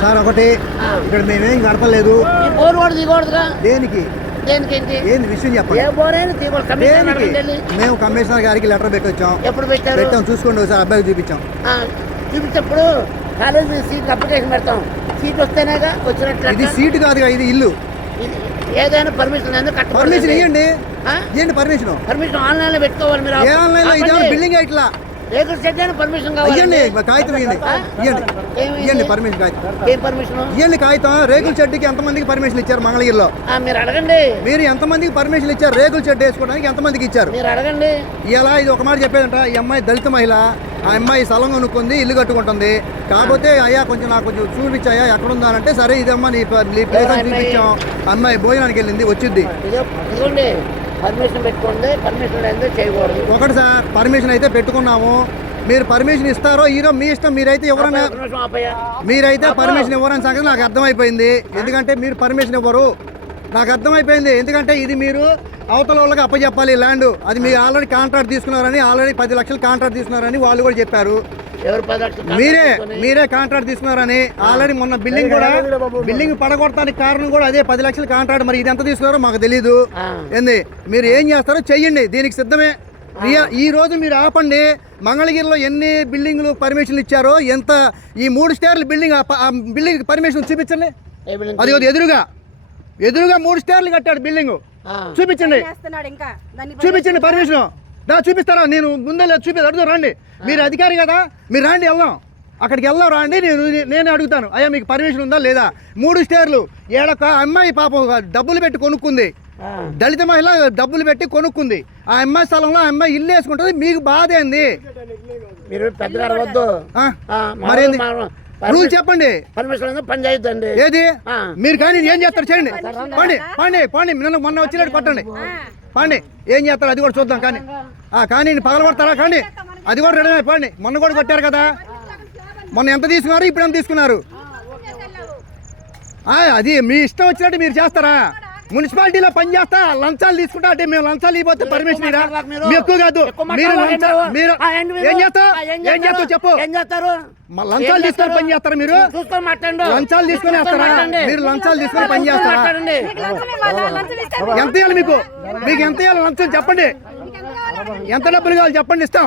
Sir ఒకటి. ఇక్కడ మేమేం గడపలేదు ఈ బోర్ కూడా దిగకూడదుగా దేనికి? దేనికి ఏంటి? ఏంది విషయం ఏ చెప్పండి బోర్ అయినా దిగకూడదు వెళ్ళి. మేము కమిషనర్ గారికి లెటర్ పెట్టొచ్చాం. ఎప్పుడు పెట్టారు? పెట్టాం. చూసుకోండి ఒకసారి అబ్బాయికి చూపించాం. ఆ, చూపించేప్పుడు కాలేజీ సీట్ అప్లికేషన్ పెడతాం. సీట్ వస్తేనేగా వచ్చినట్లు ఇది సీటు కాదుగా ఇది ఇల్లు. ఏదైనా పర్మిషన్ పర్మిషన్ ఇవ్వండి ఆ? ఇవ్వండి పర్మిషన్. పర్మిషన్ ఆన్లైన్లో పెట్టుకోవాలి మీరు. ఏ ఆన్లైన్లో ఇది ఆపండి. బిల్డింగ్ ఇట్లా? రేకుల షెడ్ అయినా పర్మిషన్ కావాలి ఇవ్వండి కాగితం ఇవ్వండి? ఇవ్వండి? పర్మిషన్ కాగితం. ఏం పర్మిషన్ ఇవ్వండి కాగితం. రేకుల ఎంతమందికి పర్మిషన్ ఇచ్చారు మంగళగిరిలో? మీరు అడగండి. మీరు ఎంతమందికి పర్మిషన్ ఇచ్చారు రేకుల చెట్టు వేసుకోవడానికి ఎంతమందికి ఇచ్చారు? మీరు అడగండి. ఇలా ఇది ఒక మాట చెప్పేదంట ఈ అమ్మాయి దళిత మహిళ ఆ అమ్మాయి స్థలం కొనుక్కుంది ఇల్లు కట్టుకుంటుంది. కాకపోతే అయ్యా కొంచెం నాకు కొంచెం చూపించాయా ఎక్కడ ఉందా అంటే సరే ఇదమ్మా నీ ప్లేస్ చూపించాం. అమ్మాయి భోజనానికి వెళ్ళింది వచ్చింది పర్మిషన్ పెట్టుకోండి పర్మిషన్ లేదో చేయకూడదు. ఒకటి సార్ పర్మిషన్ అయితే పెట్టుకున్నాము. మీరు పర్మిషన్ ఇస్తారో ఈరో మీ ఇష్టం మీరైతే ఎవరన్నా. మీరైతే పర్మిషన్ ఇవ్వరని సంగతి నాకు అర్థమైపోయింది. ఎందుకంటే మీరు పర్మిషన్ ఇవ్వరు. నాకు అర్థమైపోయింది. ఎందుకంటే ఇది మీరు అవతల వాళ్ళకి అప్పచెప్పాలి ల్యాండ్. అది మీరు ఆల్రెడీ కాంట్రాక్ట్ తీసుకున్నారని ఆల్రెడీ పది లక్షలు కాంట్రాక్ట్ తీసుకున్నారని వాళ్ళు కూడా చెప్పారు. మీరే మీరే కాంట్రాక్ట్ తీసుకున్నారని ఆల్రెడీ మొన్న బిల్డింగ్ కూడా బిల్డింగ్ పడగొట్టడానికి కారణం కూడా అదే పది లక్షల కాంట్రాక్ట్ మరి ఇది ఎంత తీసుకున్నారో మాకు తెలియదు. ఏంది? మీరు ఏం చేస్తారో చెయ్యండి దీనికి సిద్ధమే. ఈ- ఈ రోజు మీరు ఆపండి. మంగళగిరిలో ఎన్ని బిల్డింగ్లు పర్మిషన్లు ఇచ్చారో ఎంత ఈ మూడు స్టేర్ల బిల్డింగ్ ఆ బిల్డింగ్ పర్మిషన్ చూపించండి? అది ఎదురుగా ఎదురుగా మూడు స్టేర్లు కట్టాడు బిల్డింగ్. చూపించండి. చేస్తున్నాడు ఇంకా? దాన్ని చూపించండి పర్మిషన్ దా చూపిస్తారా నేను ముందే లేదు చూపి అడుగు రండి. మీరు అధికారి కదా మీరు రండి వెళ్దాం. అక్కడికి వెళ్దాం రండి నేను నేనే అడుగుతాను. అయ్యా మీకు పర్మిషన్ ఉందా లేదా? మూడు స్టేర్లు. ఏడొక అమ్మాయి పాపం డబ్బులు పెట్టి కొనుక్కుంది. ఆ. దళిత మహిళ డబ్బులు పెట్టి కొనుక్కుంది. ఆ అమ్మాయి స్థలంలో ఆ అమ్మాయి ఇల్లు వేసుకుంటుంది మీకు బాధ ఏంది? మీరు పెద్దగా అరవద్దు ఆ? ఆ, మరేంది? రూల్ చెప్పండి. పర్మిషన్ చేయొద్దండి. ఏది. మీరు కానీ ఏం చేస్తారు? చేయండి. పండి పండి పండి. నిన్న మొన్న వచ్చినట్టు కొట్టండి. పండి ఏం చేస్తారు అది కూడా చూద్దాం కానీ. ఆ, కానీ పగల కొడతారా కానీ? అది కూడా రెడీ పండి. మొన్న కూడా కొట్టారు కదా. మొన్న ఎంత తీసుకున్నారు? ఇప్పుడు ఎంత తీసుకున్నారు? ఆ, అది మీ ఇష్టం వచ్చినట్టు మీరు చేస్తారా? మున్సిపాలిటీలో పనిచేస్తా లంచాలు తీసుకుంటా అంటే మేము లంచాలు ఇవ్వతే పర్మిషన్ ఎక్కువ కాదు. మీరు మీరు ఏం చేస్తా? ఏం చేస్తారు? చెప్పు. లంచాలు తీసుకొని పని చేస్తారు మీరు? లంచాలు తీసుకొని వేస్తారా? మీరు లంచాలు తీసుకొని పని చేస్తారా? ఎంత ఇవ్వాలి మీకు? మీకు ఎంత ఇవ్వాలి లంచం? చెప్పండి. ఎంత డబ్బులు కావాలి? చెప్పండి ఇస్తాం.